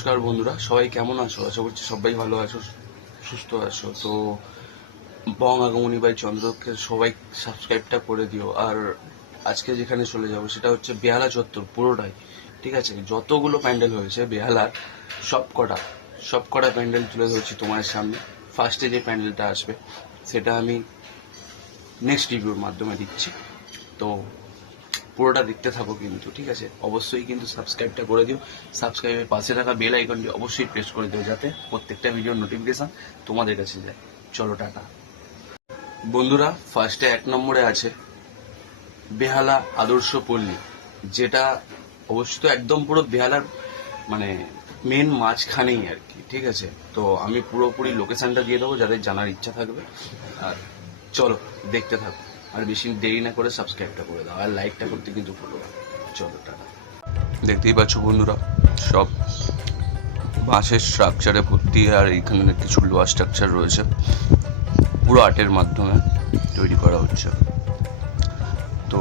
বন্ধুরা, সবাই কেমন আছো? আশা করছি সবাই ভালো আছো, সুস্থ আছো। তো, বং আগমনী বাই চন্দ্রকে সবাই সাবস্ক্রাইবটা করে দিও। আর আজকে যেখানে চলে যাব সেটা হচ্ছে বেহালা চত্বর, পুরোটাই। ঠিক আছে? যতগুলো প্যান্ডেল হয়েছে, বেহালার সব কটা সব কটা প্যান্ডেল তুলে ধরছি তোমার সামনে। ফার্স্টে যে প্যান্ডেলটা আসবে, সেটা আমি নেক্সট রিভিউর মাধ্যমে দিচ্ছি। তো পুরোটা দেখতে থাকো কিন্তু, ঠিক আছে? অবশ্যই কিন্তু সাবস্ক্রাইবটা করে দিও। সাবস্ক্রাইবের পাশে থাকা বেল আইকনটি অবশ্যই প্রেস করে দিও যাতে প্রত্যেকটা ভিডিওর নোটিফিকেশান তোমাদের কাছে যায়। চলো, টাটা। বন্ধুরা ফার্স্টে এক নম্বরে আছে বেহালা আদর্শ পল্লী, যেটা অবশ্য তো একদম পুরো বেহালার মানে মেন মাঝখানেই আর কি, ঠিক আছে? তো আমি পুরোপুরি লোকেশানটা দিয়ে দেবো, যাদের জানার ইচ্ছা থাকবে। আর চলো, দেখতে থাকো। আর বেশি দেরি না করে সাবস্ক্রাইবটা করে দাও, আর লাইকটা করতে কিন্তু ভুলো না। চলো, টাটা। দেখতেই পাচ্ছ বন্ধুরা, সব বাঁশের স্ট্রাকচারে ভর্তি আর এখানে কিছু লোহার স্ট্রাকচার রয়েছে। পুরো আর্টের মাধ্যমে তৈরি করা হচ্ছে। তো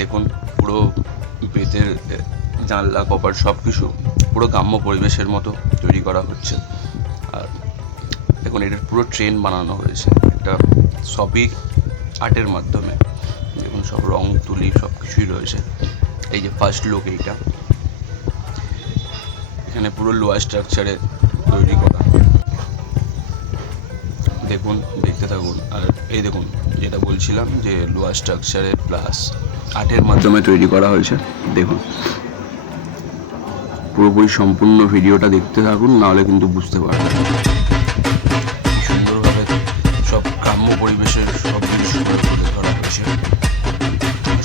দেখুন, পুরো বেতের জানলা কপার সব কিছু পুরো গ্রাম্য পরিবেশের মতো তৈরি করা হচ্ছে। আর দেখুন, এটার পুরো ট্রেন বানানো হয়েছে। একটা সবই আর্টের মাধ্যমে দেখুন সব রং, তুলি, সব কিছুই রয়েছে। এই যে ফার্স্ট লোক এইটা। এখানে পুরো লোয়ার স্ট্রাকচারে তৈরি করা। দেখুন, দেখতে থাকুন। আর এই দেখুন, যেটা বলছিলাম যে লোয়ার স্ট্রাকচারে প্লাস আর্টের মাধ্যমে তৈরি করা হয়েছে। দেখুন। পুরোপুরি সম্পূর্ণ ভিডিওটা দেখতে থাকুন, নাহলে কিন্তু বুঝতে পারবেন। সুন্দরভাবে সব গ্রাম্য পরিবেশের সব হয়েছে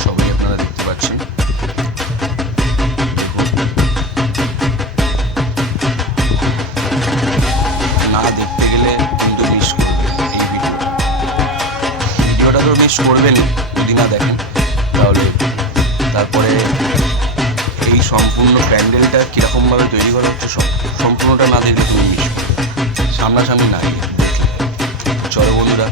সবাই আপনারা দেখতে পাচ্ছেন। না দেখতে গেলে কিন্তু মিস করবে এই ভিডিওটা ভিডিওটা তো মিস করবেনই, যদি না দেখেন, তাহলে তারপরে এই সম্পূর্ণ প্যান্ডেলটা কীরকমভাবে তৈরি করা হচ্ছে সম্পূর্ণটা না দেখলে তুমি মিস সামনাসামনি না। চলো বন্ধুরা